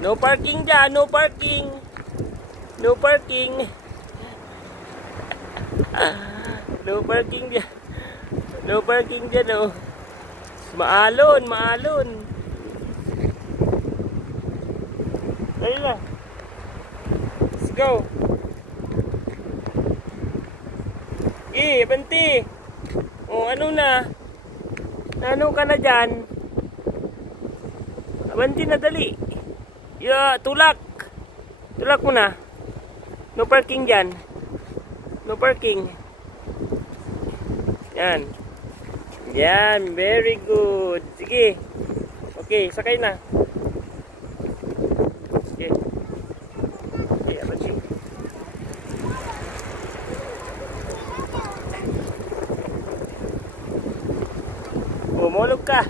No parking dyan, no parking. No parking. No parking dyan. No parking dyan, oh. Maalon, maalon. Ayun na. Let's go. Banti. Oh, ano na? Ano ka na dyan? Banti na, dali. Tulak. Tulak mo na. No parking dyan. No parking. Yan. Yan, very good. Sige. Okay, sakay na. Okay. Okay, abansi. Bumulog ka.